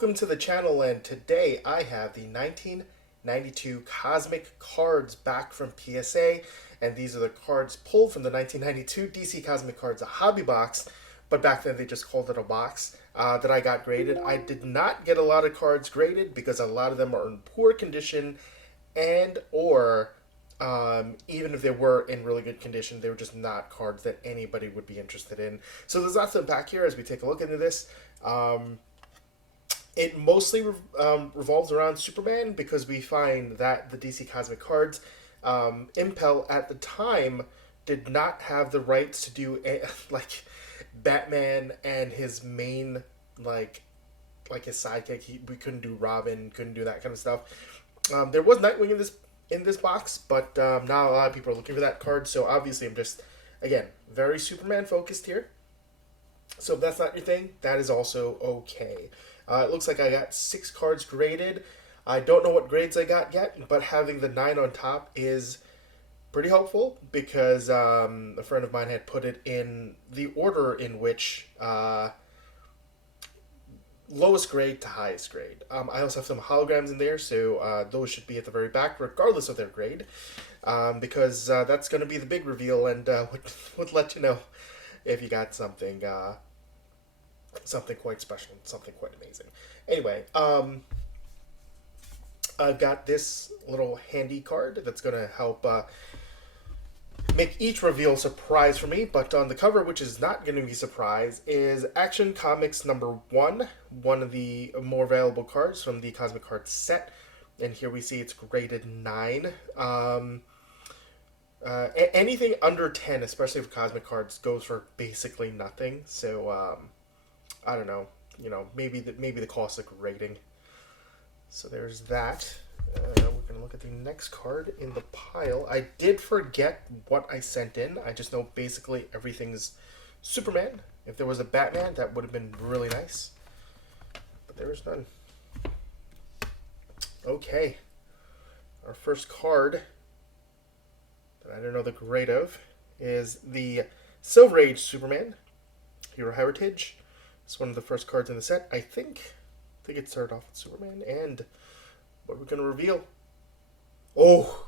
welcome to the channel, and today I have the 1992 Cosmic cards back from PSA, and these are the cards pulled from the 1992 DC Cosmic Cards, a hobby box, but back then they just called it a box, that I got graded. I did not get a lot of cards graded because a lot of them are in poor condition, and or even if they were in really good condition, they were just not cards that anybody would be interested in. So there's lots of unpack here as we take a look into this. It mostly revolves around Superman because we find that the DC Cosmic cards, Impel at the time did not have the rights to do like Batman and his main like his sidekick. We couldn't do Robin, couldn't do that kind of stuff. There was Nightwing in this box, but not a lot of people are looking for that card. So obviously, I'm just again very Superman focused here. So if that's not your thing, that is also okay. It looks like I got 6 cards graded. I don't know what grades I got yet, but having the 9 on top is pretty helpful because a friend of mine had put it in the order in which lowest grade to highest grade. I also have some holograms in there, so those should be at the very back, regardless of their grade, because that's going to be the big reveal and would let you know if you got something something quite special, something quite amazing. Anyway, I've got this little handy card that's going to help make each reveal a surprise for me, but on the cover, which is not going to be a surprise, is Action Comics number 1, one of the more valuable cards from the Cosmic Cards set, and here we see it's graded 9. Anything under 10, especially for Cosmic Cards, goes for basically nothing, so I don't know, maybe the classic rating. So there's that. We're going to look at the next card in the pile. I did forget what I sent in. I just know basically everything's Superman. If there was a Batman, that would have been really nice. But there is none. Okay. Our first card that I don't know the grade of is the Silver Age Superman, Hero Heritage. It's one of the first cards in the set. I think it started off with Superman, and what we're going to reveal. Oh,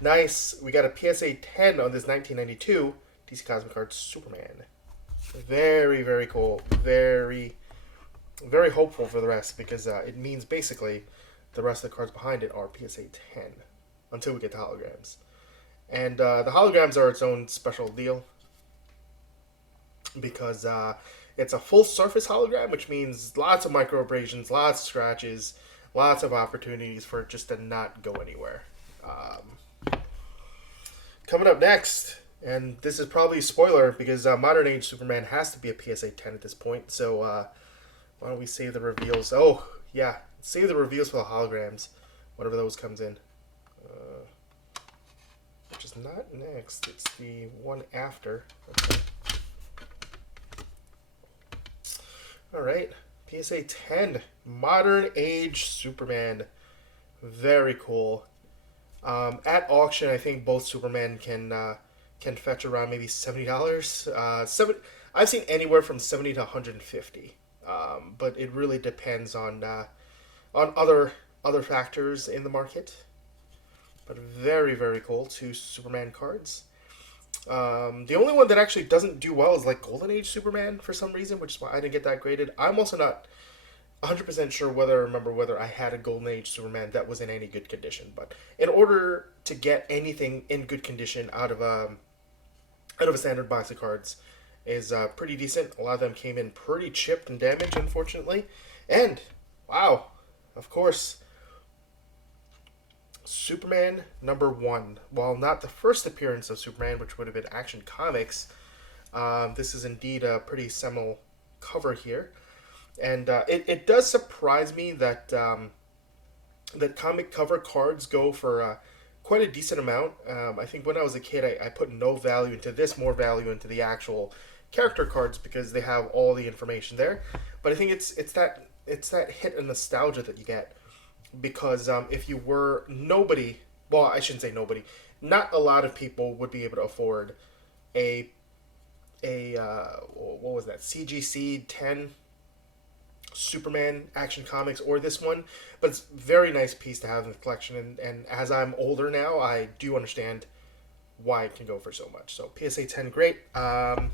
nice. We got a PSA 10 on this 1992 DC Cosmic Cards Superman. Very, very cool. Very, very hopeful for the rest because it means basically the rest of the cards behind it are PSA 10 until we get to holograms. And the holograms are its own special deal because it's a full surface hologram, which means lots of micro abrasions, lots of scratches, lots of opportunities for it just to not go anywhere. Coming up next, and this is probably a spoiler because Modern Age Superman has to be a PSA 10 at this point, so why don't we save the reveals? Oh, yeah, save the reveals for the holograms, whatever those comes in. Which is not next, it's the one after. Okay. Alright, PSA 10, Modern Age Superman. Very cool. At auction, I think both Superman can fetch around maybe $70. I've seen anywhere from $70 to $150. But it really depends on other factors in the market. But very, very cool. 2 Superman cards. The only one that actually doesn't do well is like Golden Age Superman for some reason, which is why I didn't get that graded. I'm also not 100% sure whether I had a Golden Age Superman that was in any good condition. But in order to get anything in good condition out of a standard box of cards is pretty decent. A lot of them came in pretty chipped and damaged, unfortunately. And wow, of course, Superman number 1. While not the first appearance of Superman, which would have been Action Comics, this is indeed a pretty seminal cover here. And it does surprise me that that comic cover cards go for quite a decent amount. I think when I was a kid, I put no value into this, more value into the actual character cards because they have all the information there. But I think it's that hit of nostalgia that you get. Because if you were nobody, well, I shouldn't say nobody, not a lot of people would be able to afford a what was that, CGC 10 Superman Action Comics or this one, but it's a very nice piece to have in the collection. And as I'm older now, I do understand why it can go for so much. So PSA 10, great. And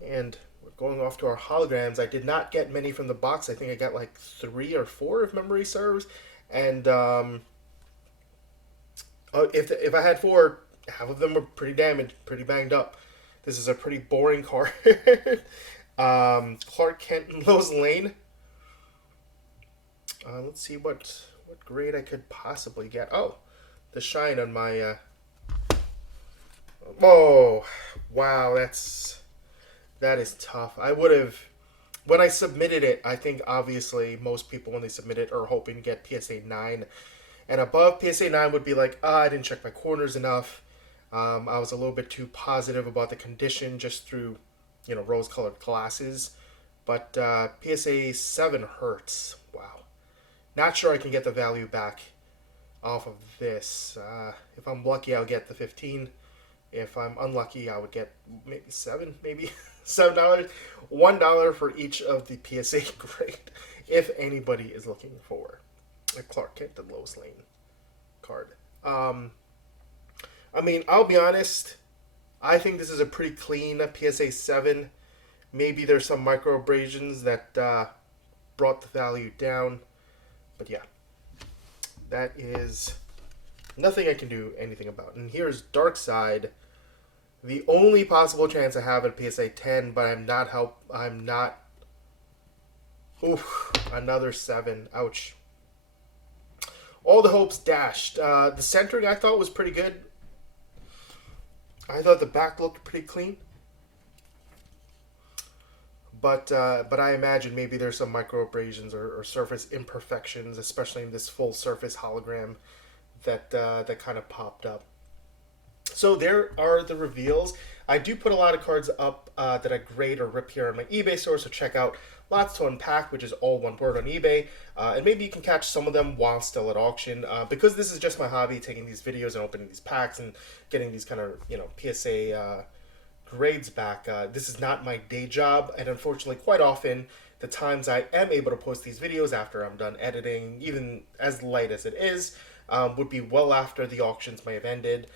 we're going off to our holograms. I did not get many from the box. I think I got like 3 or 4 if memory serves. And if I had 4, half of them were pretty damaged, pretty banged up. This is a pretty boring card. Clark Kent and Lois Lane. Let's see what grade I could possibly get. Oh, the shine on my. Oh, wow, that is tough. I would have, when I submitted it, I think obviously most people when they submit it are hoping to get PSA 9 and above. PSA 9 would be like, I didn't check my corners enough. I was a little bit too positive about the condition just through, rose-colored glasses. But PSA 7 hurts. Wow. Not sure I can get the value back off of this. If I'm lucky, I'll get the 15. If I'm unlucky, I would get maybe $7, $7. $1 for each of the PSA grade, if anybody is looking for a Clark Kent and Lois Lane card. I'll be honest. I think this is a pretty clean PSA 7. Maybe there's some micro abrasions that brought the value down. But yeah, that is nothing I can do anything about. And here's Dark Side. The only possible chance I have at PSA 10, but I'm not. Oof, another 7. Ouch. All the hopes dashed. The centering I thought was pretty good. I thought the back looked pretty clean. But I imagine maybe there's some micro abrasions or surface imperfections, especially in this full surface hologram that kind of popped up. So there are the reveals. I do put a lot of cards up that I grade or rip here on my eBay store, so check out Lots to Unpack, which is all one word on eBay. And maybe you can catch some of them while still at auction. Because this is just my hobby, taking these videos and opening these packs and getting these kind of, PSA grades back. This is not my day job, and unfortunately quite often the times I am able to post these videos after I'm done editing, even as light as it is, would be well after the auctions may have ended.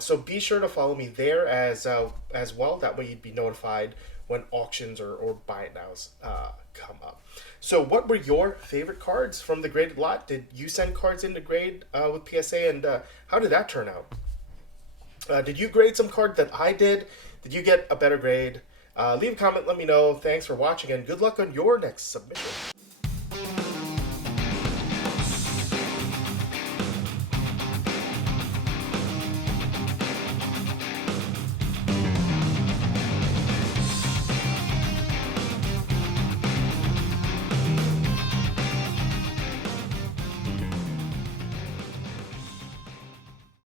So be sure to follow me there as well. That way you'd be notified when auctions or buy it nows come up. So what were your favorite cards from the graded lot? Did you send cards in to grade with PSA, and how did that turn out? Did you grade some card that I did? Did you get a better grade? Leave a comment, let me know. Thanks for watching, and good luck on your next submission.